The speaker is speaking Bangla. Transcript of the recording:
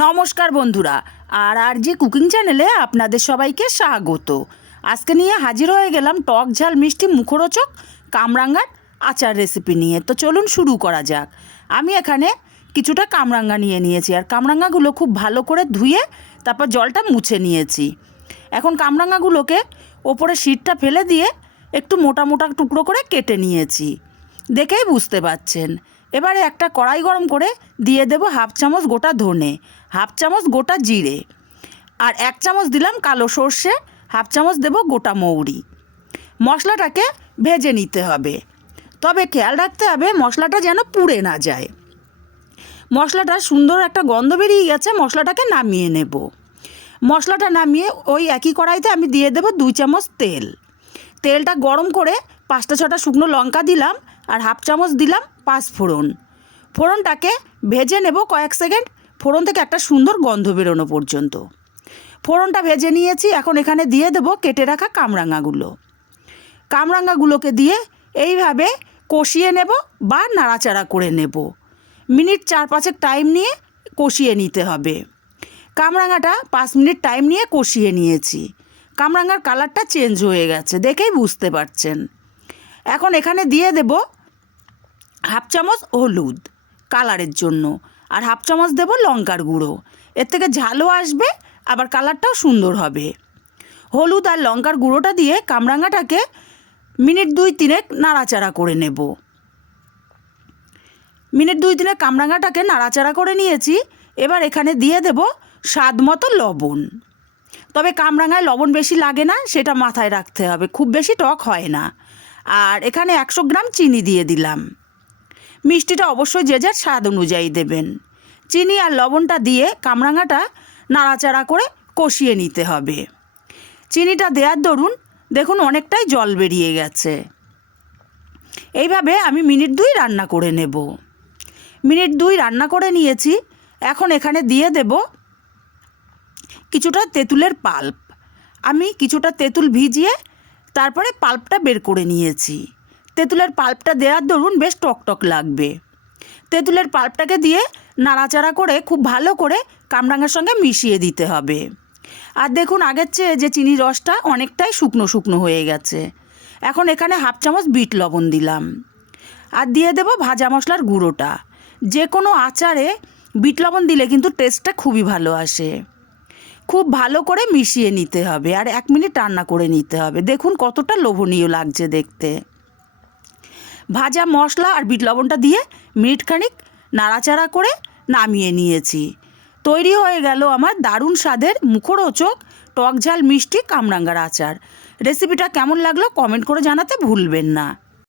নমস্কার বন্ধুরা, আর আর যে কুকিং চ্যানেলে আপনাদের সবাইকে স্বাগত। আজকে নিয়ে হাজির হয়ে গেলাম টক ঝাল মিষ্টি মুখরোচক কামরাঙ্গার আচার রেসিপি নিয়ে। তো চলুন শুরু করা যাক। আমি এখানে কিছুটা কামরাঙ্গা নিয়ে নিয়েছি, আর কামরাঙ্গাগুলো খুব ভালো করে ধুয়ে তারপর জলটা মুছে নিয়েছি। এখন কামরাঙ্গাগুলোকে ওপরে শীতটা ফেলে দিয়ে একটু মোটা মোটা টুকরো করে কেটে নিয়েছি। দেখেই বুঝতে পাচ্ছেন এবারে একটা কড়াই গরম করে দিয়ে দেব হাফ চামচ গোটা ধনে, হাফ চামচ গোটা জিরে আর এক চামচ দিলাম কালো সর্ষে, হাফ চামচ দেব গোটা মৌরি। মশলাটাকে ভেজে নিতে হবে। তবে খেয়াল রাখতে হবে মশলাটা যেন পুড়ে না যায়। মশলাটা সুন্দর একটা গন্ধ বেরিয়ে গেছে, মশলাটাকে নামিয়ে নেব। মশলাটা নামিয়ে ওই একই কড়াইতে আমি দিয়ে দেবো দুই চামচ তেল। তেলটা গরম করে পাঁচটা ছটা শুকনো লঙ্কা দিলাম আর হাফ চামচ দিলাম পাঁচ ফোড়ন। ফোড়নটাকে ভেজে নেব কয়েক সেকেন্ড। ফোড়ন থেকে একটা সুন্দর গন্ধ বেরোনো পর্যন্ত। ফোড়নটা ভেজে নিয়েছি, এখন এখানে দিয়ে দেবো কেটে রাখা কামরাঙাগুলো। কামরাঙাগুলোকে দিয়ে এইভাবে কষিয়ে নেব বা নাড়াচাড়া করে নেব। মিনিট চার পাঁচেক টাইম নিয়ে কষিয়ে নিতে হবে। কামরাঙাটা পাঁচ মিনিট টাইম নিয়ে কষিয়ে নিয়েছি। কামরাঙার কালারটা চেঞ্জ হয়ে গেছে, দেখেই বুঝতে পারছেন। এখন এখানে দিয়ে দেব হাফ চামচ হলুদ কালারের জন্য। আর হাফ চামচ দেব লঙ্কার গুঁড়ো। এর থেকে ঝালও আসবে, আবার কালারটাও সুন্দর হবে। হলুদ আর লঙ্কার গুঁড়োটা দিয়ে কামরাঙাটাকে মিনিট দুই তিনেক নাড়াচাড়া করে নেব। মিনিট দুই দিনে কামরাঙাটাকে নাড়াচাড়া করে নিয়েছি। এবার এখানে দিয়ে দেব স্বাদ মতো লবণ। তবে কামরাঙায় লবণ বেশি লাগে না, সেটা মাথায় রাখতে হবে। খুব বেশি টক হয় না। আর এখানে একশো গ্রাম চিনি দিয়ে দিলাম। মিষ্টিটা অবশ্যই যে যার স্বাদ অনুযায়ী দেবেন। চিনি আর লবণটা দিয়ে কামরাঙাটা নাড়াচাড়া করে কষিয়ে নিতে হবে। চিনিটা দেওয়ার দরুন দেখুন অনেকটাই জল বেরিয়ে গেছে। এইভাবে আমি মিনিট দুই রান্না করে নেব। মিনিট দুই রান্না করে নিয়েছি। এখন এখানে দিয়ে দেব কিছুটা তেঁতুলের পাল্প। আমি কিছুটা তেঁতুল ভিজিয়ে তারপরে পাল্পটা বের করে নিয়েছি। তেঁতুলের পাল্পটা দেওয়ার দরুন বেশ টকটক লাগবে। তেঁতুলের পাল্পটাকে দিয়ে নাড়াচাড়া করে খুব ভালো করে কামরাঙার সঙ্গে মিশিয়ে দিতে হবে। আর দেখুন আগের চেয়ে যে চিনি রসটা অনেকটাই শুকনো শুকনো হয়ে গেছে। এখন এখানে হাফ চামচ বিট লবণ দিলাম। আর দিয়ে দেব ভাজা মশলার গুঁড়োটা। যে কোনো আচারে বিট লবণ দিলে কিন্তু টেস্টটা খুবই ভালো আসে। খুব ভালো করে মিশিয়ে নিতে হবে আর এক মিনিট রান্না করে নিতে হবে। দেখুন কতটা লোভনীয় লাগছে দেখতে। ভাজা মশলা আর বিট লবণটা দিয়ে মিনিটখানিক নাড়াচাড়া করে নামিয়ে নিয়েছি। তৈরি হয়ে গেল আমার দারুণ স্বাদের মুখরোচক টক ঝাল মিষ্টি কামরাঙ্গার আচার। রেসিপিটা কেমন লাগল কমেন্ট করে জানাতে ভুলবেন না।